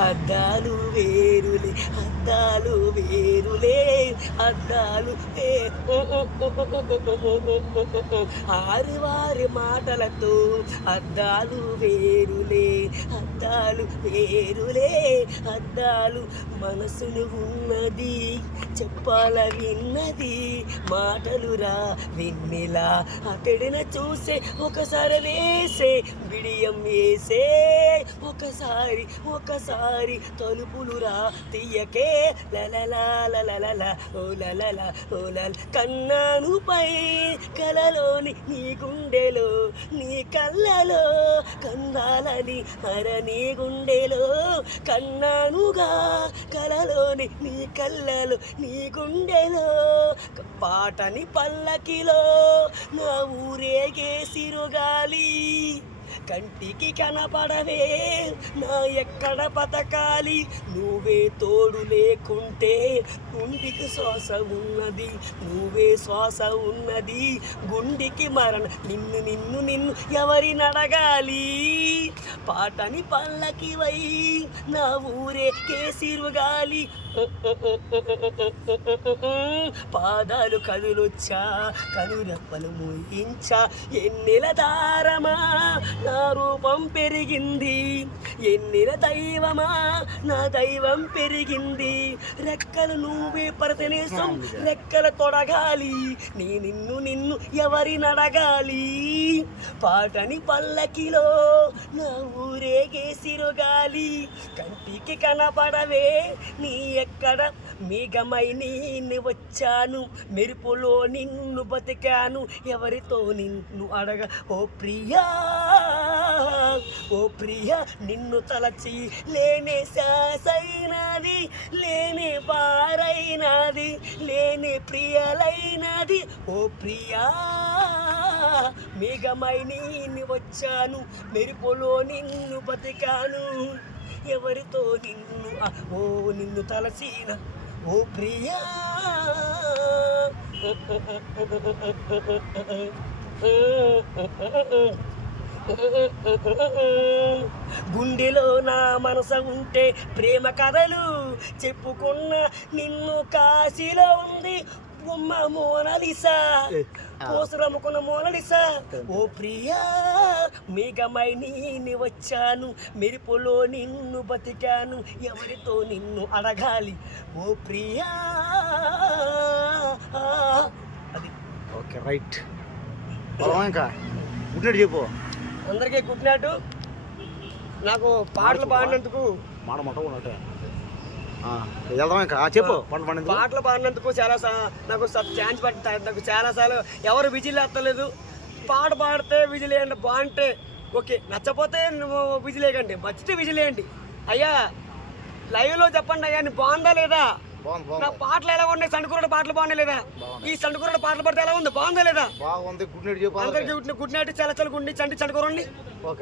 అద్దాలు వేరులే అద్దాలు వేరులే అద్దాలు ఆరువారి మాటలతో అద్దాలు వేరులే అద్దాలు వేరులే అద్దాలు మనసును ఉన్నది చెప్పాల విన్నది మాటలురా విన్నిలా అతడిన చూసే ఒకసారి వేసే బిడియం వేసే ఒకసారి తలుపులురా తీయకే లలలా ఓ లలలా ఓ లల కన్నాను పై కలలోని నీ గుండెలో నీ కళ్ళలో కందాలని నీ గుండెలో కన్నానుగా కలలోని నీ కళ్ళలో నీ గుండెలో పాటని పల్లకిలో నా ఊరేగే సిరుగాలి కంటికి కనపడవే నా ఎక్కడ బతకాలి నువ్వే తోడు లేకుంటే గుండెకి శ్వాస ఉన్నది నువ్వే శ్వాస ఉన్నది గుండెకి మరణ నిన్ను ఎవరి నడగాలి పాటని పల్లకి వై నా ఊరే కేసిరుగాలి పాదాలు కదులొచ్చా కనురెప్పలు మూయించా ఎన్నెల దారమా నా రూపం పెరిగింది ఎన్నిల దైవమా నా దైవం పెరిగింది రెక్కలు నువ్వే పరతనేసం రెక్కల తొడగాలి నిన్ను ఎవరి నడగాలి పాటని పల్లకిలో నా ఊరేగే సిరుగాలి కంటికి కనపడవే నీ ఎక్కడ మేఘమై నిన్ను వచ్చాను మెరుపులో నిన్ను బతికాను ఎవరితో నిన్ను అడగ ఓ ప్రియా నిన్ను తలచి లేనే శాసైనది లేనే బారైనది లేనే ప్రియలైనది ఓ ప్రియా మేఘమై నిన్ను వచ్చాను మెరుపులో నిన్ను బతికాను ఎవరితో నిన్ను తలసిన ఓ ప్రియా గుండెలో నా మనసు ఉంటే ప్రేమ కథలు చెప్పుకున్న నిన్ను కాశీలో ఉంది బొమ్మ మోనాలిసా పోసురమ్ముకున్న మోనాలిసా ఓ ప్రియా మేఘమై నేను వచ్చాను మెరుపులో నిన్ను బతికాను ఎవరితో నిన్ను అడగాలి ఓ ప్రియా అది ఓకే రైట్ ఇంకా గుడ్ నైట్ చెప్పు అందరికీ గుడ్ నైట్ నాకు పాటలు పాడినందుకు మాట మొట్ట ఉన్నట్టే వెళ్దాం ఇంకా చెప్పు పాటలు పాడినందుకు చాలా నాకు ఛాన్స్ పడుతుంది నాకు చాలాసార్లు ఎవరు విజిల్ ఎత్తలేదు పాట పాడితే విజిల్ వేయండి బాగుంటే ఓకే నచ్చపోతే నువ్వు విజిల్ వేయకండి నచ్చితే విజిల్ వేయండి అయ్యా లైవ్లో చెప్పండి అయ్యా నీ బాగుందా లేదా నా పాటలు ఎలా ఉన్నాయి సండుకురుడు పాటలు బాగున్నాయి లేదా ఈ సండుకురుడు పాటలు పడితే ఎలా ఉంది బాగుందా లేదా బాగుంది గుడ్ నైట్ చెప్పు అందరికీ గుడ్ నైట్ చాలా గుండి చండి చండుకోరండి ఓకే